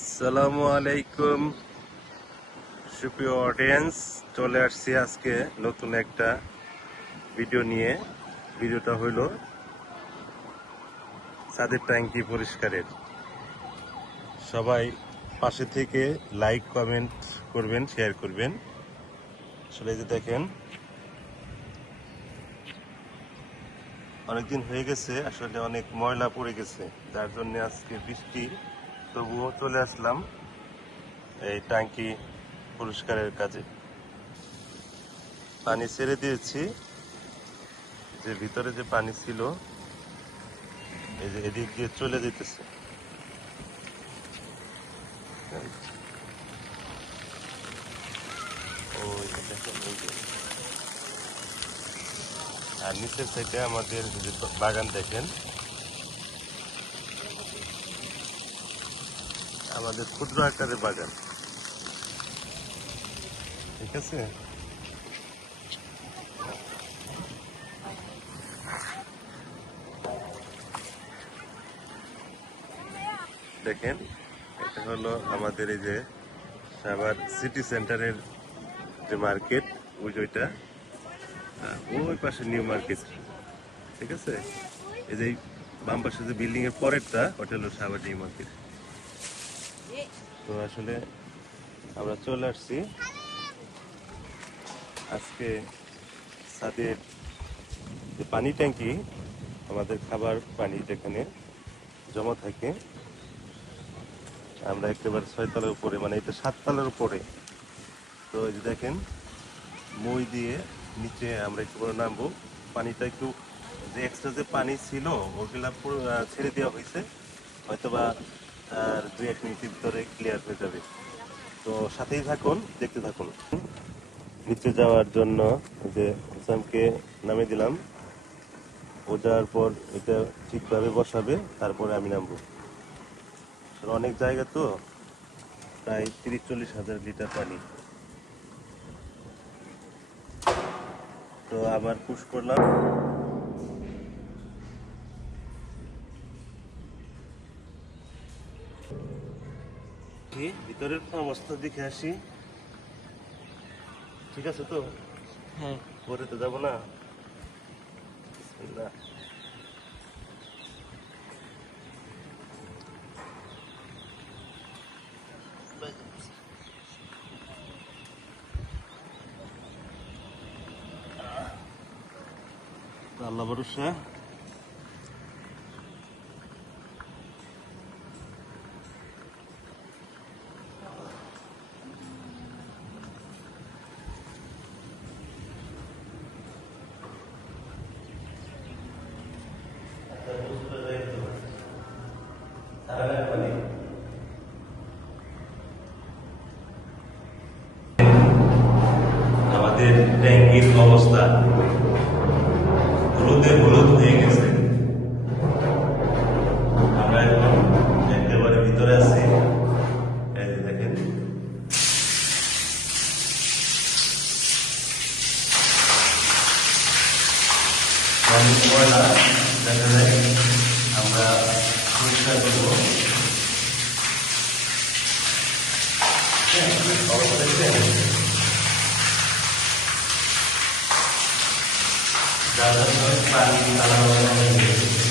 আসসালামু আলাইকুম। সুপ্রিয় অডিয়েন্স চলে আসছি আজকে নতুন একটা ভিডিও নিয়ে। ভিডিওটা হইল ছাদের ট্যাঙ্কি পরিষ্কারের। সবাই পাশে থেকে লাইক কমেন্ট করবেন শেয়ার করবেন। আসলে যে দেখেন, অনেকদিন হয়ে গেছে, আসলে অনেক ময়লা পড়ে গেছে, যার জন্য আজকে বৃষ্টি তবুও চলে আসলাম এই ট্যাঙ্কি পরিষ্কারের কাজে। পানি ছেড়ে দিয়েছি। যে ভিতরে যে পানি ছিল, এই যে এদিক দিয়ে চলে যেতেছে। আর নিচের সাইডে আমাদের বাগান দেখেন। আমাদের ক্ষুদ্র আকারের বাগান। ঠিক আছে? দেখেন, এটা হলো আমাদের এই যে সাভার সিটি সেন্টারের যে মার্কেট, ওই ওইটা। ওই পাশে নিউ মার্কেট। ঠিক আছে? এই যে বাম পাশে যে বিল্ডিং এর পরেরটা, ওটা হলো সাভার নিউ মার্কেট। তো আসলে আমরা চলে আসছি। আজকে ছাদের যে পানি ট্যাঙ্কি, আমাদের খাবার পানি যেখানে জমা থাকে, আমরা একেবারে ছয়তলার উপরে মানে এটা সাততলার উপরে। তো এই যে দেখেন, মই দিয়ে নিচে আমরা একটু করে নামবো। পানিটা একটু যে এক্সট্রা যে পানি ছিল, ওগুলা ছেড়ে দেওয়া হয়েছে। হয়তোবা আর দুই, এক মিনিটের ভিতরে ক্লিয়ার হয়ে যাবে। তো সাথেই থাকুন, দেখতে থাকুন। নিচে যাওয়ার জন্য যে হোসামকে নামে দিলাম। ও যাওয়ার পর এটা ঠিকভাবে বসাবে, তারপরে আমি নামবো। অনেক জায়গা তো, প্রায় তিরিশ চল্লিশ হাজার লিটার পানি। তো আবার পুশ করলাম। কি ভিতরের অবস্থা দেখে আসি। ঠিক আছে তো? হ্যাঁ। পরে তো যাব না। বিসমিল্লাহ। তো আল্লাহ ভরসা আমাদের ট্যাঙ্কির অবস্থা হলুদে হলুদ হয়ে গেছে আমরা এখন একেবারে ভিতরে আছি এই যে দেখেন অনেক ময়লা দেখা যায় আমরা পরিষ্কার করব হ্যাঁ, অবস্থা দেখছেন? যার জন্য পানি কালো হয়ে গেছে।